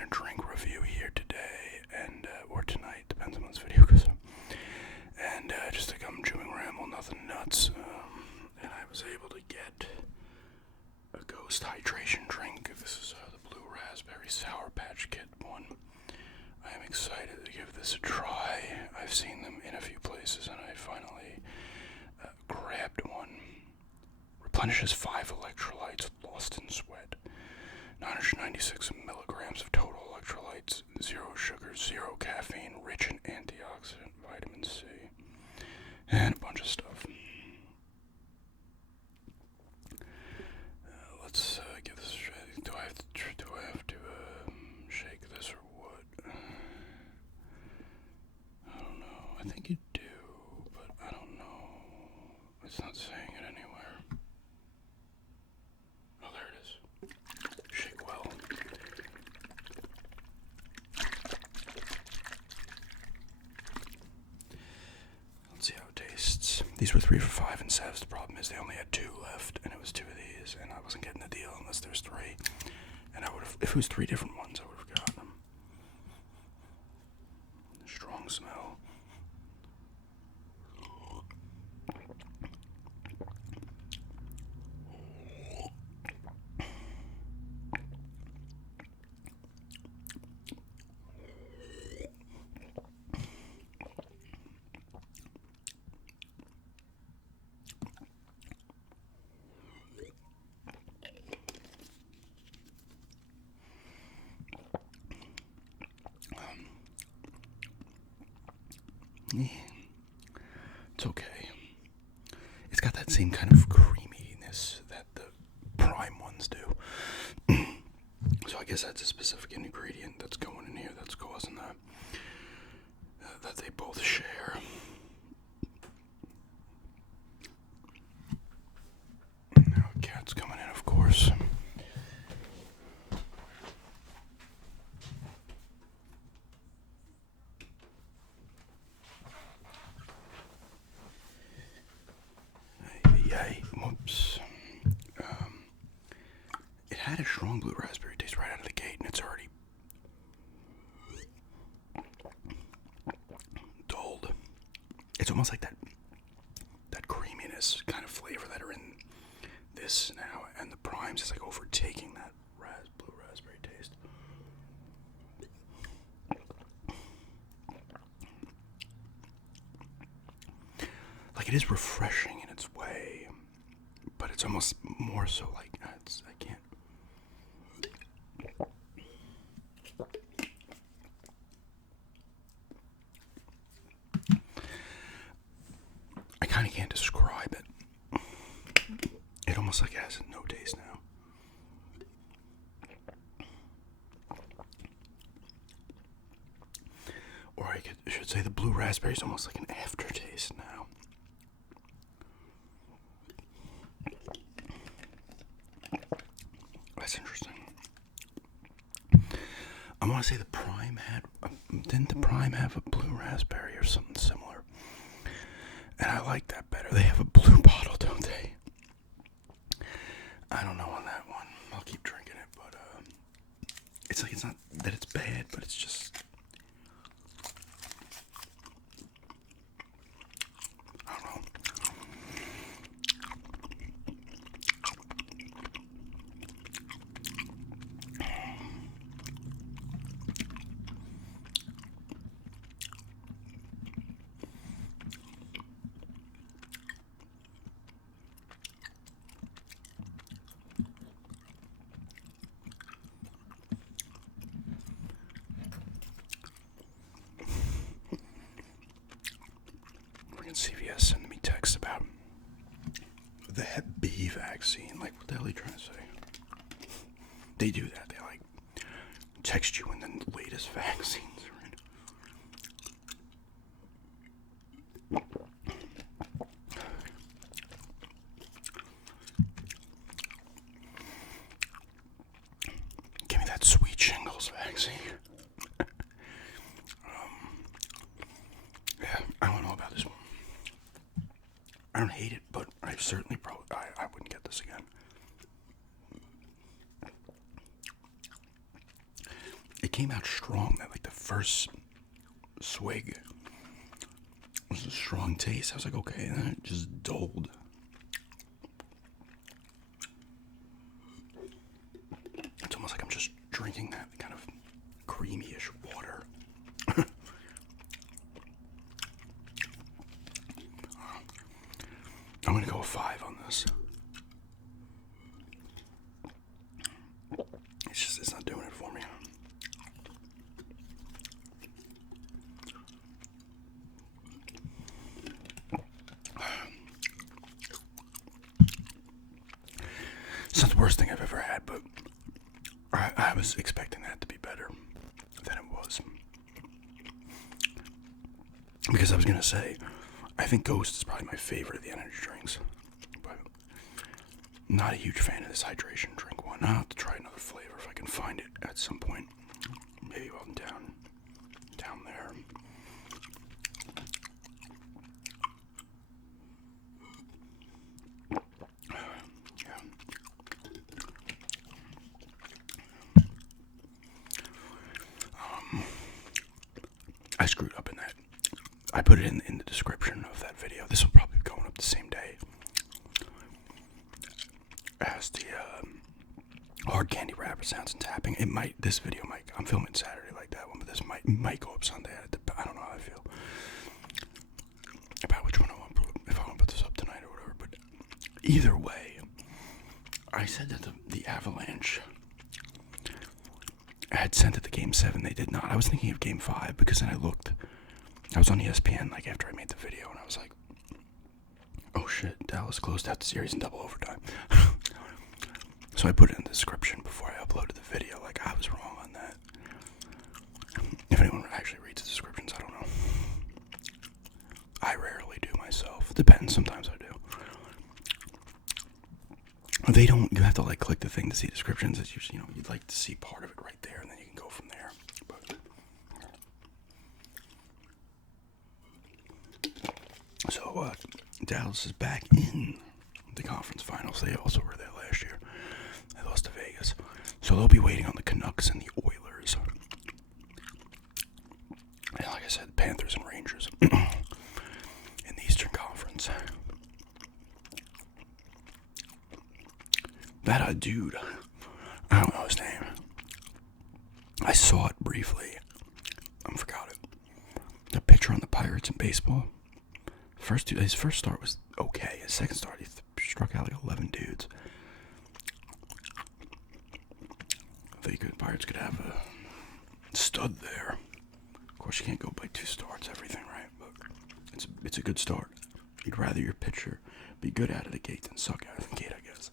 doing a drink review here today, and or tonight, depends on when this video goes up. And just like I'm chewing Ramble, nothing nuts. And I was able to get a Ghost hydration drink. This is the Blue Raspberry Sour Patch Kid one. I am excited to give this a try. I've seen them in a few places, and I finally grabbed one. Replenishes 5 electrolytes, lost in sweat. 996 milligrams of total electrolytes, 0 sugar, 0 caffeine, rich in antioxidant, vitamin C, and a bunch of stuff. Let's get this straight. Do I have to shake this or what? I don't know. I think you do, but I don't know. It's not saying it anywhere. Oh, there it is. Shake well. Let's see how it tastes. These were 3 for $5 in Sevs. The problem is they only had 2 left, and it was 2 of these, and I wasn't getting the deal unless there's 3. And I would have, if it was 3 different ones, I would have gotten them. Strong smell. It's okay. It's got that same kind of creaminess that the Prime ones do. So I guess that's a specific ingredient that's going in here that's causing that. That they both share. Now a cat's coming in, of course. Whoops. It had a strong blue raspberry taste right out of the gate, and it's already dulled. It's almost like that creaminess kind of flavor that are in this now, and the Primes is like overtaking that blue raspberry taste. Like, it is refreshing in its way, but it's almost more so like I can't. I kind of can't describe it. It almost like has no taste now. Or I should say the blue raspberry is almost like an aftertaste now. That's interesting. I want to say the Prime had... didn't the Prime have a blue raspberry or something similar? And I like that better. They have a blue bottle, don't they? I don't know on that one. I'll keep drinking it, but it's like, it's not that it's bad, but it's just... I don't know. CVS sending me texts about the Hep B vaccine. Like, what the hell are you trying to say? They do that. They like text you when the latest vaccines are in. Give me that sweet shingles vaccine. Yeah, I don't know about this one. I don't hate it, but I certainly I wouldn't get this again. It came out strong. That like the first swig was a strong taste. I was like, okay, and then it just dulled. It's almost like I'm just drinking that kind of creamy-ish water. I'm gonna go with 5 on this. It's not doing it for me. It's not the worst thing I've ever had, but I was expecting that to be better than it was. Because I was gonna say, I think Ghost is probably my favorite of the energy drinks, but not a huge fan of this hydration drink one. I'll have to try another flavor if I can find it at some point. Maybe while I'm down there. I screwed up in that. I put it in the description of that video. This will probably be going up the same day as the hard candy wrapper sounds and tapping. This video might, I'm filming Saturday like that one, but this might go up Sunday. I don't know how I feel about which one I want, if I want to put this up tonight or whatever. But either way, I said that the Avalanche had sent it to Game 7. They did not. I was thinking of Game 5 because then I was on ESPN like after I made the video, and I was like, oh shit, Dallas closed out the series in double overtime. So I put it in the description before I uploaded the video. Like, I was wrong on that. If anyone actually reads the descriptions, I don't know. I rarely do myself. It depends. Sometimes I do. They don't. You have to like click the thing to see descriptions. It's usually, you'd like to see part of it right there, and then you can go from there. But so Dallas is back in the conference finals. They also were there last year. They lost to Vegas, so they'll be waiting on the Canucks and the Oilers. And like I said, Panthers and Rangers in the Eastern Conference. That dude, I don't know his name. I saw it briefly. I forgot it. The picture on the Pirates in baseball. His first start was okay. His second start, he struck out like 11 dudes. I think the Pirates could have a stud there. Of course, you can't go by 2 starts, everything, right? But it's a good start. You'd rather your pitcher be good out of the gate than suck out of the gate, I guess.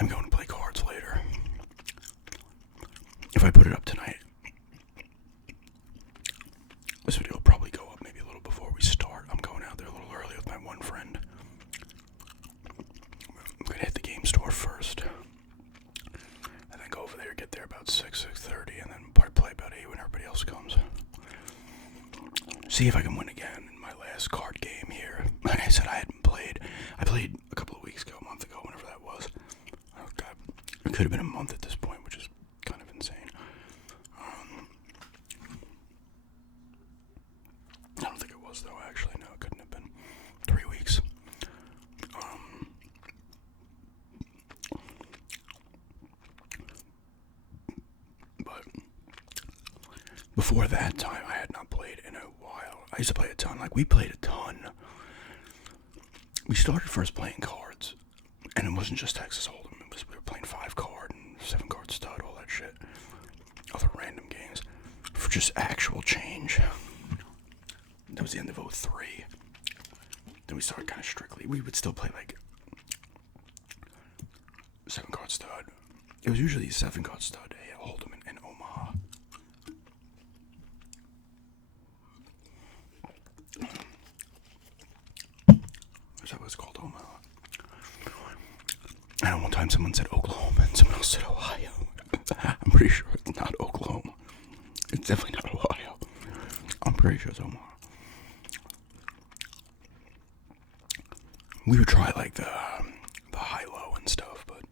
I'm going to play cards later. If I put it up tonight, this video will probably go up maybe a little before we start. I'm going out there a little early with my one friend. I'm going to hit the game store first. And then go over there, get there about 6:30, and then probably play about 8 when everybody else comes. See if I can win again in my last card game here. Like I said, I played a couple of weeks ago, a month ago, whenever that was. Oh God, it could have been a month at this point, which is kind of insane. I don't think it was though. Actually, no, it couldn't have been. 3 weeks. But before that time, I had not played in a while. I used to play a ton. Like, we played a ton. We started first playing cards, and it wasn't just Texas Hold'em. We were playing 5-card and 7-card stud, all that shit. Other random games for just actual change. That was the end of 03. Then we started kind of strictly. We would still play like 7-card stud. It was usually a 7-card stud, a Hold'em in Omaha. Is that what it's called, Omaha? I know one time someone said Oklahoma and someone else said Ohio. I'm pretty sure it's not Oklahoma. It's definitely not Ohio. I'm pretty sure it's Omaha. we would try like the high-low and stuff, but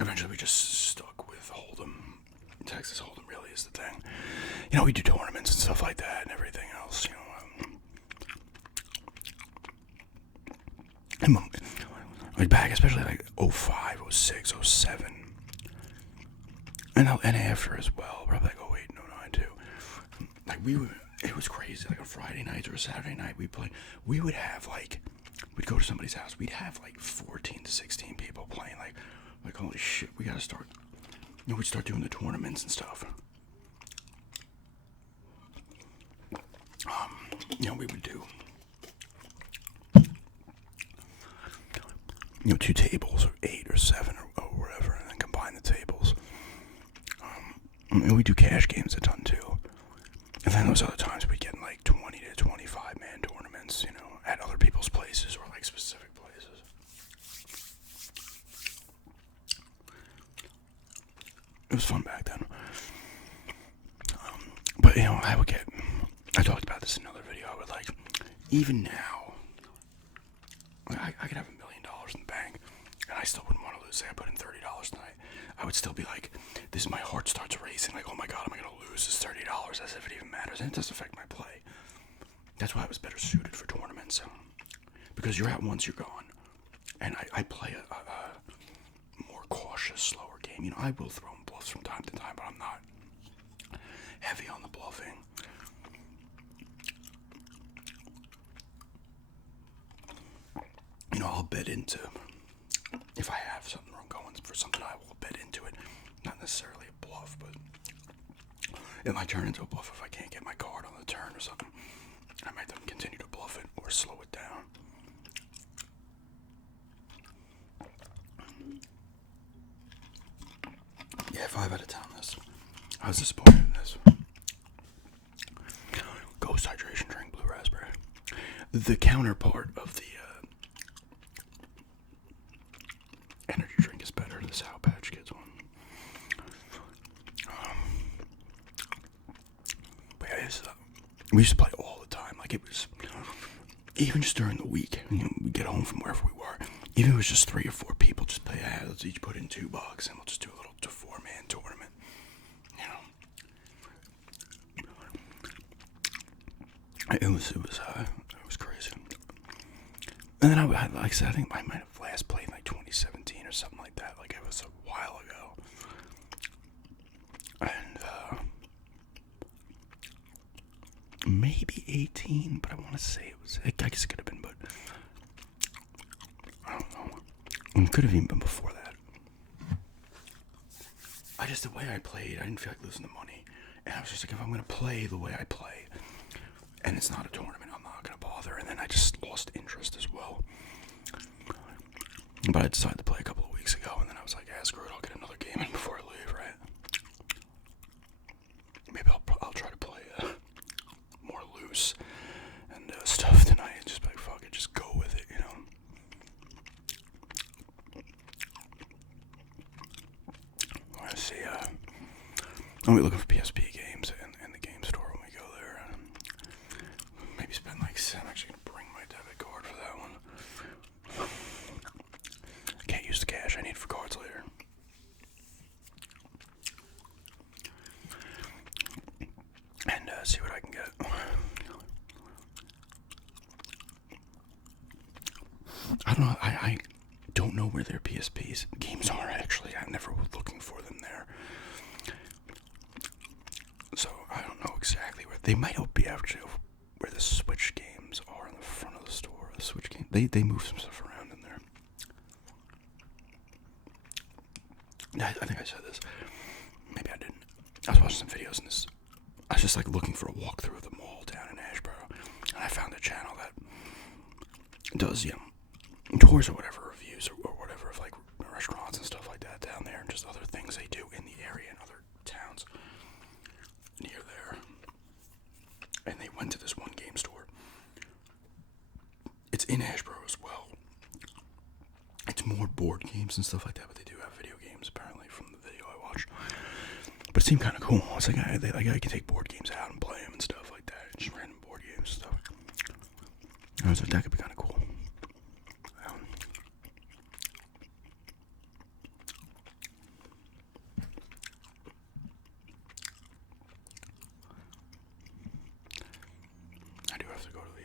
eventually we just stuck with Hold'em. Texas Hold'em really is the thing. You know, we do tournaments and stuff like that and everything else, you know. Like back, especially like 05, 06, 07, and after as well, probably like 08 and 09 too. Like it was crazy. Like on Friday nights or a Saturday night, we would have like, we'd go to somebody's house, we'd have like 14 to 16 people playing. Like holy shit, we gotta start. You know, we'd start doing the tournaments and stuff. You know, we would do, you know, 2 tables or 8 or 7 or whatever, and then combine the tables. And we do cash games a ton too. And then those other times we'd get in like 20 to 25 man tournaments, you know, at other people's places or like specific places. It was fun back then. But you know, I talked about this in another video, I would like, even now, I could have $1 million in the bank, and I still wouldn't want to lose. Say I put in $30 tonight, I would still be like, my heart starts racing, like, oh my god, am I going to lose this $30, as if it even matters, and it does affect my play. That's why I was better suited for tournaments, because you're out once, you're gone, and I play a more cautious, slower game. You know, I will throw in bluffs from time to time, but I'm not heavy on the bluffing. You know, I'll bet into, if I have something wrong going for something, I will bet into it. Not necessarily a bluff, but it might turn into a bluff if I can't get my card on the turn or something. I might then continue to bluff it or slow it down. Yeah, 5 out of 10 on this. I was disappointed in this. Ghost hydration drink, blue raspberry. The counterpart of the energy drink is better, the Sour Patch Kids one. But yeah, we used to play all the time. Like, it was, even just during the week, you know, we'd get home from wherever we were. Even if it was just 3 or 4 people, just play, let's each put in $2 and we'll just do a little 4-man tournament. You know, it was crazy. And then like I said, I think I might have last played in like 2017 or something like that. Like, it was a while ago. And maybe 18, but I want to say it was. I guess it could have been, but I don't know. It could have even been before that. The way I played, I didn't feel like losing the money. And I was just like, if I'm going to play the way I play, and it's not a tournament, I'm not going to bother. And then I just lost interest as well. But I decided to play a couple of weeks ago, and then I was like, yeah, screw it, I'll get another game in before I leave, right? Maybe I'll try to play more loose and stuff tonight, and just be like, fuck it, just go with it, you know? Let's see, I'll be looking for PSP games in the game store when we go there. Maybe spend like, I'm actually going to bring my debit card for that one. I can't use the cash I need for cards later. And see what I can get. I don't know, I don't know where their PSP's games are, actually. I never was looking for them there. So, I don't know exactly where. They might be actually where the Switch games are in the front of the store. The Switch game. They move some stuff around in there. I think I said this. Maybe I didn't. I was watching some videos, and I was just like looking for a walkthrough of the mall down in Asheboro. And I found a channel that does, you know, tours or whatever, reviews or whatever of like restaurants and stuff like that down there, and just other things they do in the area and other towns near there. And they went to this one game store. It's in Asheboro as well. It's more board games and stuff like that, but they do have video games apparently from the video I watched. But it seemed kind of cool. It's like I can take board games out and play them and stuff like that. Just random board games and stuff. I was like, that could be kind of cool. have to go to the,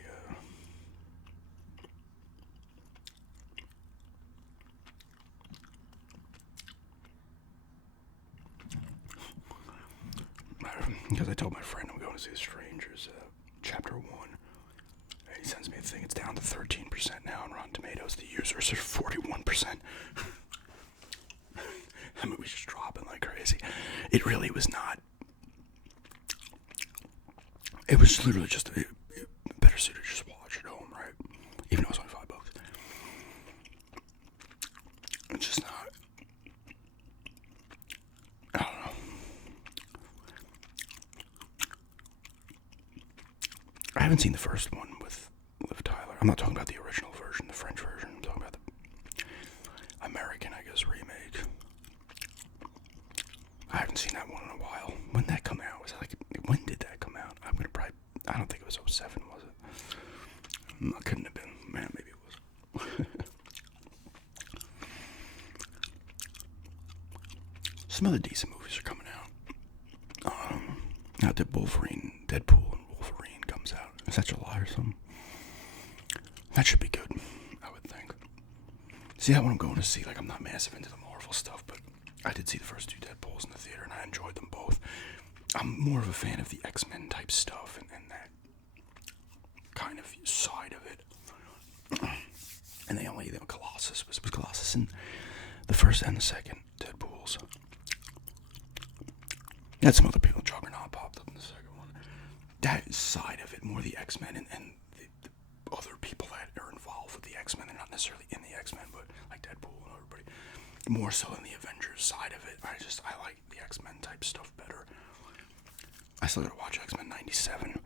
because I told my friend I'm going to see The Strangers, Chapter 1, and he sends me a thing. It's down to 13% now on Rotten Tomatoes. The users are 41%. That movie's just dropping like crazy. It really was not. It was literally just better suited to just watch at home, right? Even though it was only $5. It's just not. I don't know. I haven't seen the first one with Liv Tyler. I'm not talking about the original version, the French version. I'm talking about the American, I guess, remake. I haven't seen that one in a while. When did that come out? Was it like, when did that come out? I don't think it was 07, was it? It couldn't have been. Man, maybe it was. Some other decent movies are coming out. Now that Deadpool and Wolverine comes out. Is that July or something? That should be good, I would think. See, that one I'm going to see. Like, I'm not massive into the Marvel stuff, but I did see the first two Deadpools in the theater, and I enjoyed them both. I'm more of a fan of the X-Men type stuff and that kind of side of it. And Colossus was Colossus in the first and the second Deadpools. Had some other people. Juggernaut popped up in the second one. That side of it, more the X-Men and the other people that are involved with the X-Men. They're not necessarily in the X-Men, but like Deadpool and everybody. More so in the Avengers side of it. I like the X-Men type stuff better. I still gotta watch X-Men 97.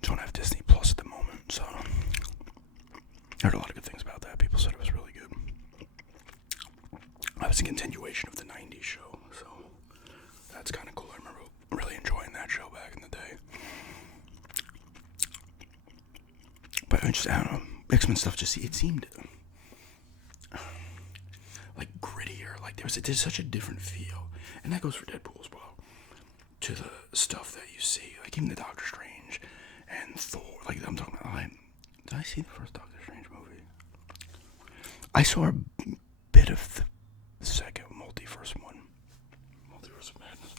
Don't have Disney Plus at the moment, so I heard a lot of good things about that. People said it was really good. It was a continuation of the 90s show, so that's kind of cool. I remember really enjoying that show back in the day. But I don't know, X-Men stuff it seemed like grittier, like it did such a different feel, and that goes for Deadpool as well, to the stuff that you see, like even the Doctor Strange and Thor. Like I'm talking about, did I see the first Doctor Strange movie? I saw a bit of the second Multiverse one, Multiverse of Madness.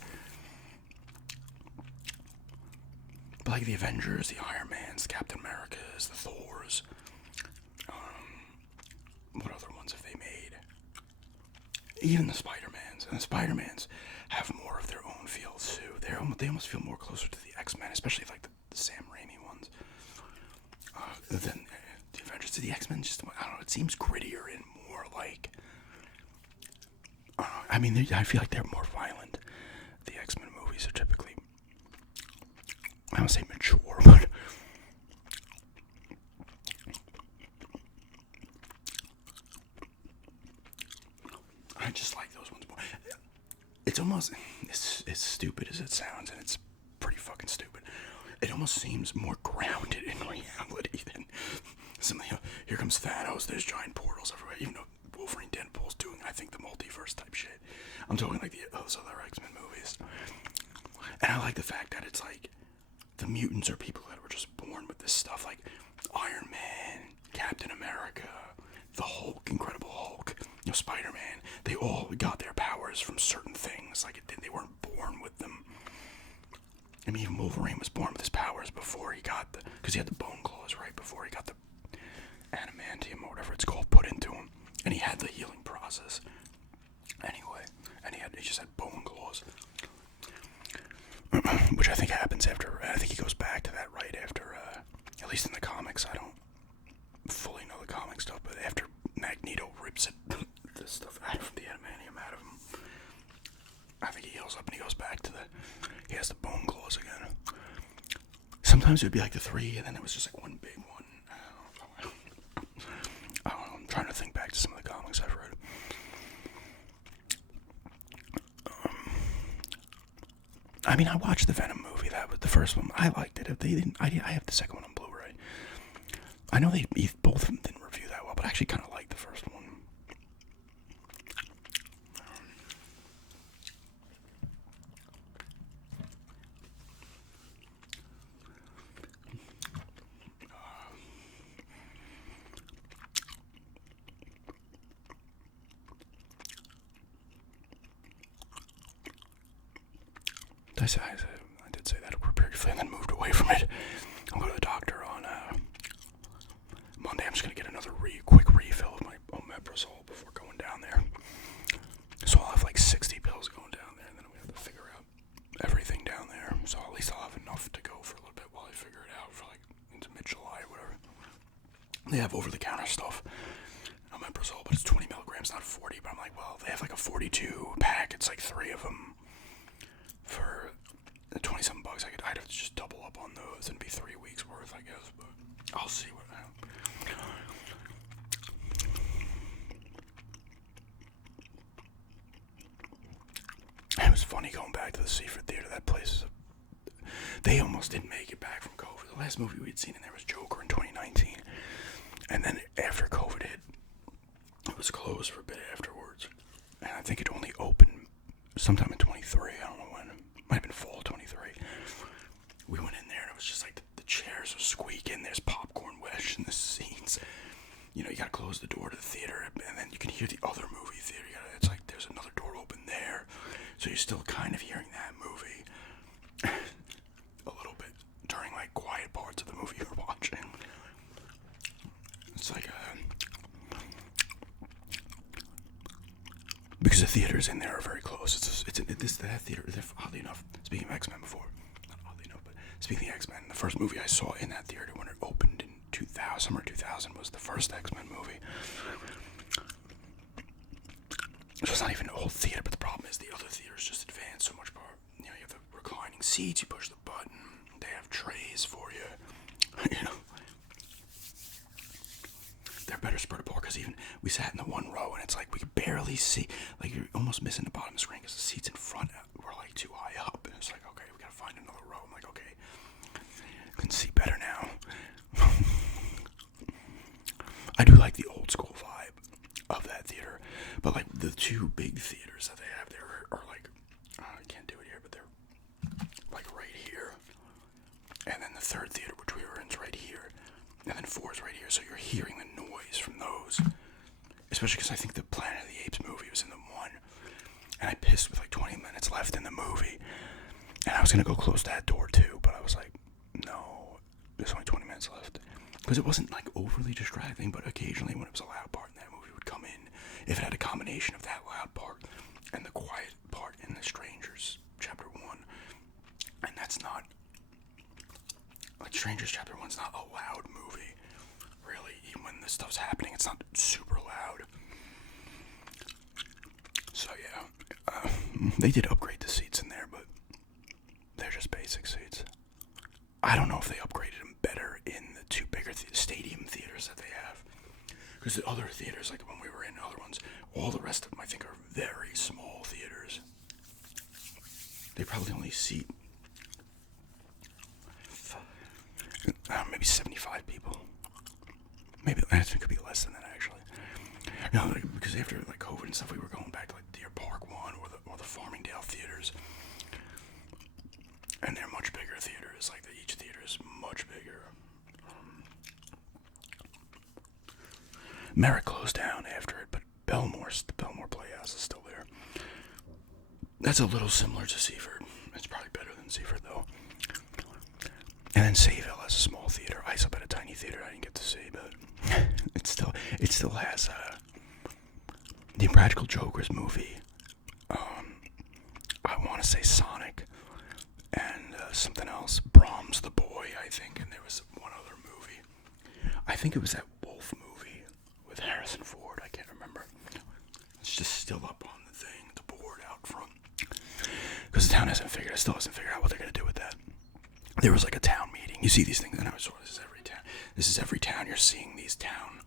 But like the Avengers, the Iron Mans, the Captain Americas, the Thors. What other ones have they made? Even the Spider-Mans. And the Spider-Mans have more of their own feel too. They almost feel more closer to the X-Men, especially like the Sam Raimi ones. Than the Avengers. To the X-Men, just, I don't know, it seems grittier and more like... I mean, I feel like they're more violent. The X-Men movies are typically... I don't say mature, but... I just like those ones more. It's almost... As stupid as it sounds, and it's pretty fucking stupid. It almost seems more grounded in reality than some of the... Here comes Thanos, there's giant portals everywhere. Even though Wolverine Deadpool's doing, I think, the multiverse type shit. I'm talking like those other X-Men movies. And I like the fact that it's like... The mutants are people that were just born with this stuff, like Iron Man, Captain America, the Hulk, Incredible Hulk, Spider-Man. They all got their powers from certain things. Like they weren't born with them. I mean, even Wolverine was born with his powers before he got because he had the bone claws right before he got the adamantium or whatever it's called put into him, and he had the healing process. Anyway, and he just had bone claws. Which I think happens after, I think he goes back to that right after, at least in the comics. I don't fully know the comic stuff, but after Magneto rips this stuff out of the adamantium out of him, I think he heals up and he goes back to he has the bone claws again. Sometimes it would be like the three, and then it was just like one big one. I don't know, I'm trying to think back to some of the comics I've read. I mean, I watched the Venom movie. That was the first one. I liked it. If they didn't, I have the second one on Blu-ray. I know both of them didn't review that well, but I actually kind of liked the first one. I did say that briefly and then moved away from it. I'll go to the doctor on Monday. I'm just going to get another quick refill of my omeprazole before going down there. So I'll have like 60 pills going down there, and then we have to figure out everything down there. So at least I'll have enough to go for a little bit while I figure it out for like into mid-July or whatever. They have over-the-counter stuff, omeprazole, but it's 20 milligrams, not 40. But I'm like, well, they have like a 42 pack. It's like 3 of them for $27. I'd have to just double up on those and be 3 weeks worth, I guess. But I'll see what. It was funny going back to the Seaford Theater. That place they almost didn't make it back from COVID. The last movie we had seen in there was Joker in 2019. And then after COVID hit, it was closed for a bit afterwards. And I think it only opened sometime in 23. I don't know when. It might have been fall 23. We went in there and it was just like the chairs are squeaking. There's popcorn wedged in the seats. You know, you gotta close the door to the theater, and then you can hear the other movie theater. It's like there's another door open there. So you're still kind of hearing that movie a little bit during like quiet parts of the movie you're watching. It's like because the theaters in there are very close. That theater. Oddly enough, speaking of X-Men before, not oddly enough, but speaking of X-Men, the first movie I saw in that theater when it opened in 2000 or 2000 was the first X-Men movie. So it's not even an old theater, but the problem is the other theaters just advance so much more. You know, you have the reclining seats, you push the button, they have trays for you. You know, they're better spread apart because even we sat in the one row and it's like we could barely see, like you're almost missing the bottom of the screen because the seats in front were like too high up. And it's like, okay, we gotta find another row. I'm like, okay, I can see better now. I do like the old school vibe of that theater, but like the two big theaters that they have there are like, I can't do it here, but they're like right here, and then the third theater, which we were in, is right here, and then 4 is right here, so you're hearing the noise from those, especially because I think the Planet of the Apes movie was in the one, and I pissed with like 20 minutes left in the movie, and I was going to go close that door too, but I was like, no, there's only 20 minutes left. Because it wasn't like overly distracting, but occasionally when it was a loud part in that movie would come in, if it had a combination of that loud part and the quiet part in The Strangers Chapter 1. And that's not, like Strangers Chapter 1's not a loud movie, really. Even when this stuff's happening, it's not super loud. So yeah, they did upgrade the seats in there, but they're just basic seats. I don't know if they upgraded them better in the 2 bigger stadium theaters that they have. Because the other theaters, like the one we were in, other ones, all the rest of them I think are very small theaters. They probably only seat maybe 75 people. Maybe it could be less than that actually. No, because after like COVID and stuff, we were going back to like Deer Park 1 or the Farmingdale theaters. And they're much bigger theaters, like each theater is much bigger. Merritt closed down after it, but the Belmore Playhouse is still there. That's a little similar to Seaford. It's probably better than Seaford though. And then Sayville has a small theater. ISOP had a tiny theater I didn't get to see, but it still has the Impractical Jokers movie. I want to say Sonic. And something else, Brahms the Boy, I think, and there was one other movie. I think it was that Wolf movie with Harrison Ford. I can't remember. It's just still up on the thing, the board out front. Because the town still hasn't figured out what they're going to do with that. There was like a town meeting. You see these things, and I was sort of, this is every town. This is every town. You're seeing these town.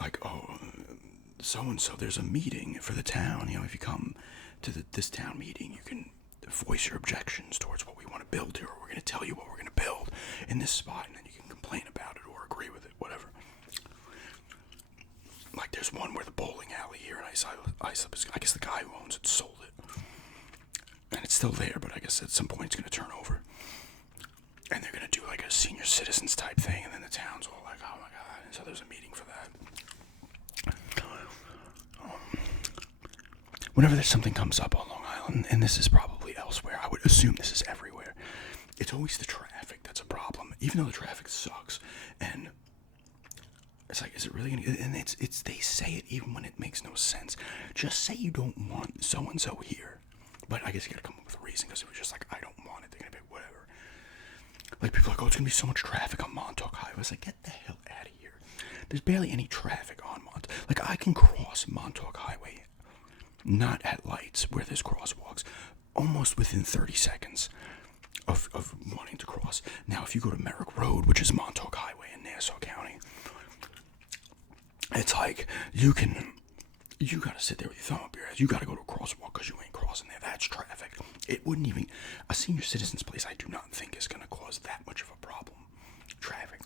Like, oh, so-and-so, there's a meeting for the town. You know, if you come to this town meeting, you can voice your objections towards what we want to build here, or we're going to tell you what we're going to build in this spot, and then you can complain about it or agree with it, whatever. Like there's one where the bowling alley here, and I guess the guy who owns it sold it, and it's still there, but I guess at some point it's going to turn over, and they're going to do like a senior citizens type thing, and then the town's all like, oh my god, and so there's a meeting for that. Whenever there's something comes up on Long Island, and this is probably elsewhere. I would assume this is everywhere. It's always the traffic that's a problem, even though the traffic sucks. And it's like, is it really gonna? And it's they say it even when it makes no sense. Just say you don't want so and so here, but I guess you gotta come up with a reason, because it was just like, I don't want it. They're gonna be whatever. Like, people are like, oh, it's gonna be so much traffic on Montauk Highway. I was like, get the hell out of here. There's barely any traffic on Montauk. Like, I can cross Montauk Highway, not at lights where there's crosswalks, almost within 30 seconds of wanting to cross. Now, if you go to Merrick Road, which is Montauk Highway in Nassau County, it's like, you gotta sit there with your thumb up your ass. You gotta go to a crosswalk because you ain't crossing there. That's traffic. It wouldn't even, a senior citizen's place, I do not think is gonna cause that much of a problem. Traffic.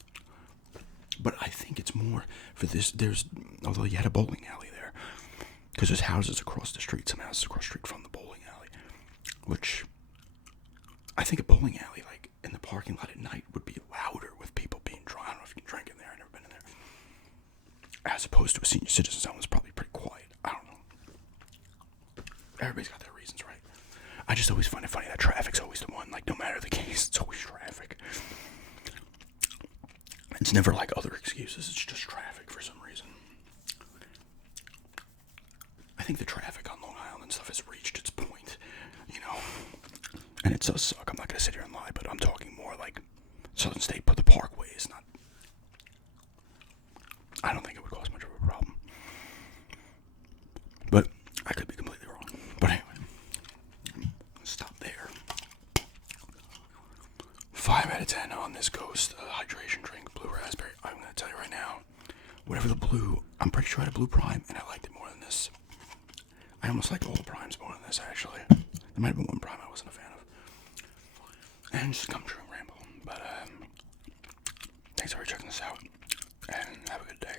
But I think it's more for this. Although you had a bowling alley there, because there's houses across the street, some houses across the street from the bowling alley, which I think a bowling alley, like in the parking lot at night, would be louder with people being drunk. I don't know if you can drink in there. I've never been in there. As opposed to a senior citizen zone, it's probably pretty quiet. I don't know. Everybody's got their reasons, right? I just always find it funny that traffic's always the one. Like, no matter the case, it's always traffic. It's never like other excuses. It's just traffic for some reason. I think the traffic on Long Island and stuff has reached its point, and it does suck. I'm not going to sit here and lie, but I'm talking more like Southern State, but the Parkway is not. I don't think it would cause much of a problem. But I could be completely wrong. But anyway, stop there. 5 out of 10 on this Ghost hydration drink, blue raspberry. I'm going to tell you right now, whatever the blue, I'm pretty sure I had a blue prime, and I liked it more than this. I almost liked all the primes more than this, actually. There might have been one prime I wasn't a fan of. And just come true, Ramble. But, thanks for checking this out, and have a good day.